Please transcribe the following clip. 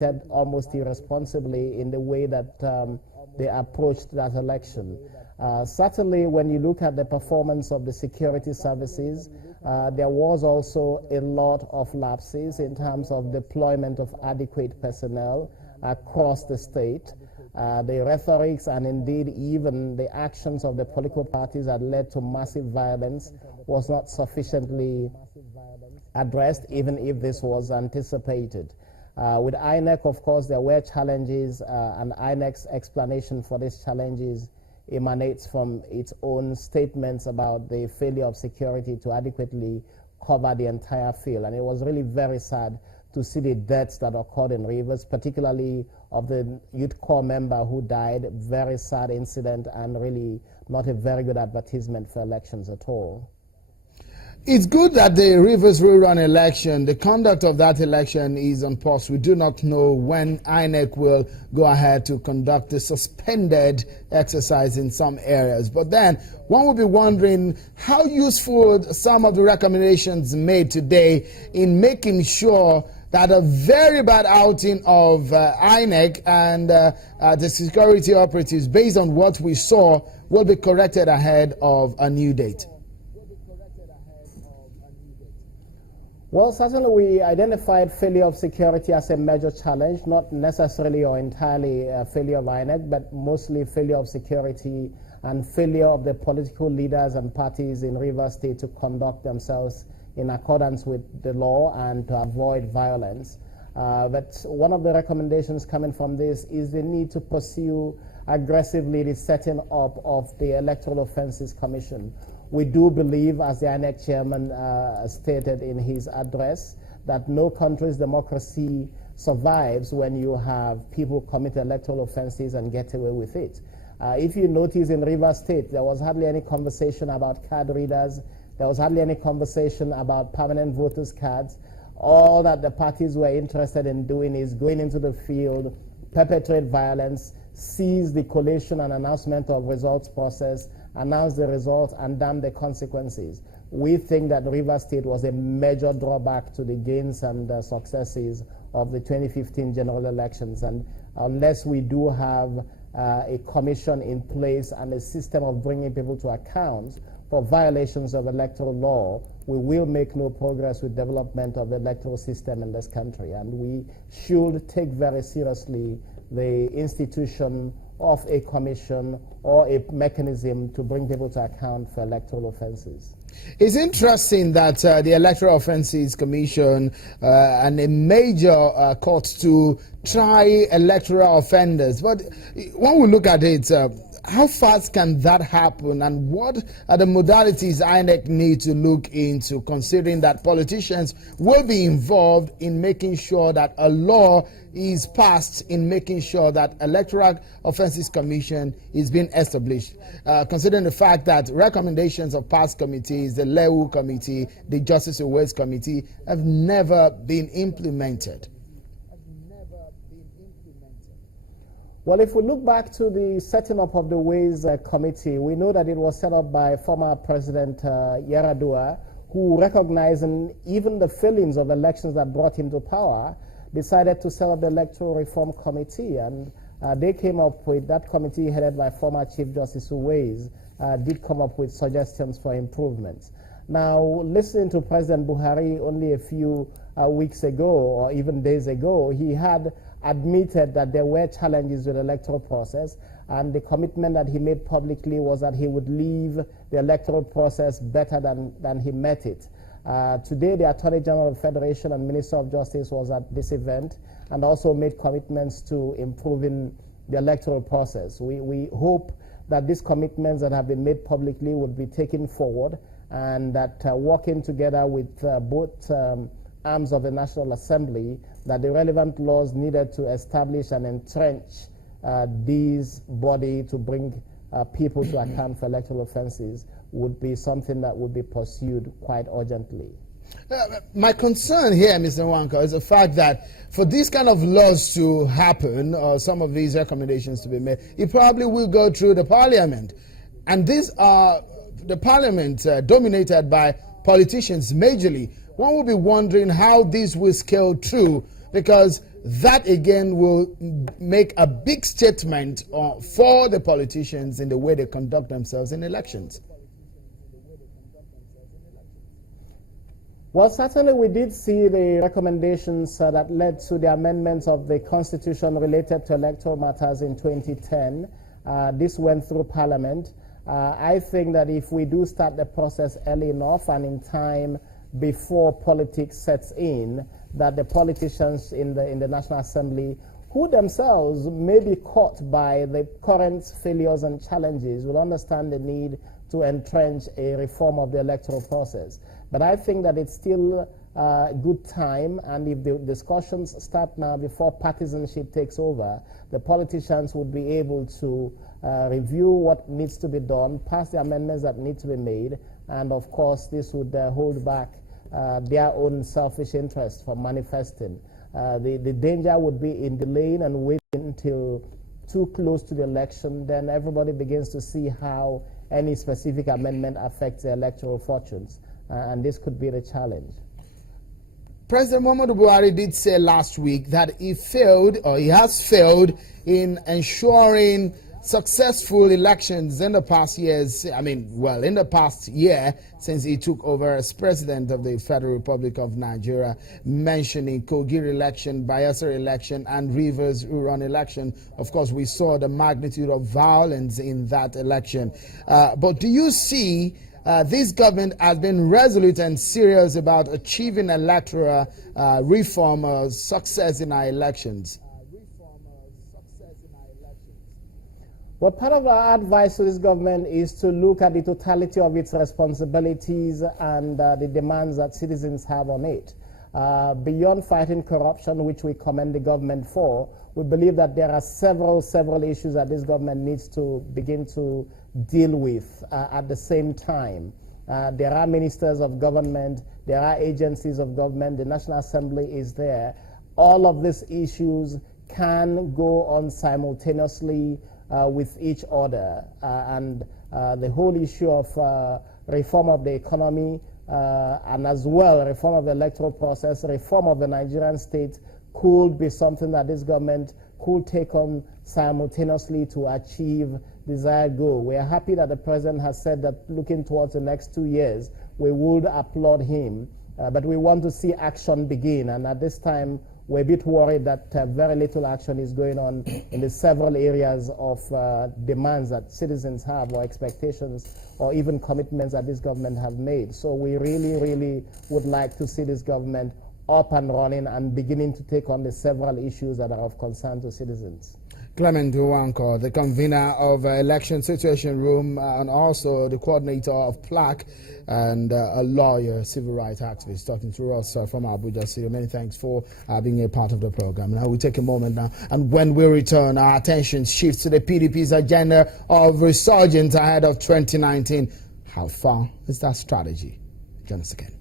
almost irresponsibly in the way that they approached that election. Certainly, when you look at the performance of the security services, there was also a lot of lapses in terms of deployment of adequate personnel across the state. The rhetorics and indeed even the actions of the political parties that led to massive violence was not sufficiently addressed, even if this was anticipated. With INEC, of course, there were challenges, and INEC's explanation for these challenges emanates from its own statements about the failure of security to adequately cover the entire field. And it was really very sad to see the deaths that occurred in Rivers, particularly of the youth corps member who died. Very sad incident and really not a very good advertisement for elections at all. It's good that the Rivers rerun election, the conduct of that election is on pause. We do not know when INEC will go ahead to conduct the suspended exercise in some areas. But then one will be wondering how useful some of the recommendations made today in making sure that a very bad outing of INEC and the security operatives, based on what we saw, will be corrected ahead of a new date. Well, certainly we identified failure of security as a major challenge, not necessarily or entirely failure of INEC, but mostly failure of security and failure of the political leaders and parties in Rivers State to conduct themselves in accordance with the law and to avoid violence. But one of the recommendations coming from this is the need to pursue aggressively the setting up of the Electoral Offences Commission. We do believe, as the INEC chairman stated in his address, that no country's democracy survives when you have people commit electoral offenses and get away with it. If you notice in Rivers State, there was hardly any conversation about card readers. There was hardly any conversation about permanent voters' cards. All that the parties were interested in doing is going into the field, perpetrate violence, seize the collation and announcement of results process, announce the results, and damn the consequences. We think that Rivers State was a major drawback to the gains and successes of the 2015 general elections. And unless we do have a commission in place and a system of bringing people to account for violations of electoral law, we will make no progress with development of the electoral system in this country. And we should take very seriously the institution of a commission or a mechanism to bring people to account for electoral offenses. It's interesting that the Electoral Offences Commission and a major court to try electoral offenders. But when we look at it, how fast can that happen, and what are the modalities INEC need to look into, considering that politicians will be involved in making sure that a law is passed, in making sure that Electoral Offences Commission is being established, considering the fact that recommendations of past committees, the Lewu Committee, the Justice Awards Committee, have never been implemented? Well, if we look back to the setting up of the Ways Committee, we know that it was set up by former President Yar'Adua, who, recognizing even the failings of elections that brought him to power, decided to set up the Electoral Reform Committee. And they came up with, that committee headed by former Chief Justice Ways, did come up with suggestions for improvements. Now, listening to President Buhari only a few weeks ago, or even days ago, he had admitted that there were challenges with the electoral process, and the commitment that he made publicly was that he would leave the electoral process better than he met it. Today, the Attorney General of the Federation and Minister of Justice was at this event and also made commitments to improving the electoral process. We hope that these commitments that have been made publicly would be taken forward, and that working together with both arms of the National Assembly, that the relevant laws needed to establish and entrench these body to bring people to account for electoral offenses would be something that would be pursued quite urgently. My concern here, Mr. Nwankwo, is the fact that for these kind of laws to happen, or some of these recommendations to be made, it probably will go through the parliament. And these are the parliament dominated by politicians majorly. One will be wondering how this will scale through, because that again will make a big statement for the politicians in the way they conduct themselves in elections. Well, certainly we did see the recommendations that led to the amendments of the Constitution related to electoral matters in 2010. This went through Parliament. I think that if we do start the process early enough and in time before politics sets in, that the politicians in the National Assembly, who themselves may be caught by the current failures and challenges, will understand the need to entrench a reform of the electoral process. But I think that it's still a good time, and if the discussions start now before partisanship takes over, the politicians would be able to review what needs to be done, pass the amendments that need to be made, and of course this would hold back their own selfish interest from manifesting. The danger would be in delaying and waiting until too close to the election. Then everybody begins to see how any specific amendment affects the electoral fortunes, and this could be the challenge. President Muhammadu Buhari did say last week that he failed, or he has failed, in ensuring successful elections in the past years. In the past year since he took over as president of the Federal Republic of Nigeria, mentioning Kogi election, Bayelsa election, and Rivers Uron election. Of course, we saw the magnitude of violence in that election. But do you see this government has been resolute and serious about achieving electoral reform or success in our elections? Well, part of our advice to this government is to look at the totality of its responsibilities and the demands that citizens have on it. Beyond fighting corruption, which we commend the government for, we believe that there are several issues that this government needs to begin to deal with at the same time. There are ministers of government, there are agencies of government, the National Assembly is there. All of these issues can go on simultaneously with each other, and the whole issue of reform of the economy and as well reform of the electoral process, reform of the Nigerian state could be something that this government could take on simultaneously to achieve desired goal. We are happy that the president has said that looking towards the next 2 years, we would applaud him, but we want to see action begin, and at this time we're a bit worried that very little action is going on in the several areas of demands that citizens have, or expectations, or even commitments that this government have made. So we really would like to see this government up and running and beginning to take on the several issues that are of concern to citizens. Clement Uwanko, the convener of Election Situation Room, and also the coordinator of PLAC, and a lawyer, civil rights activist, talking to us from Abuja City. Many thanks for being a part of the program. Now we take a moment now, and when we return, our attention shifts to the PDP's agenda of resurgence ahead of 2019. How far is that strategy? Join us again.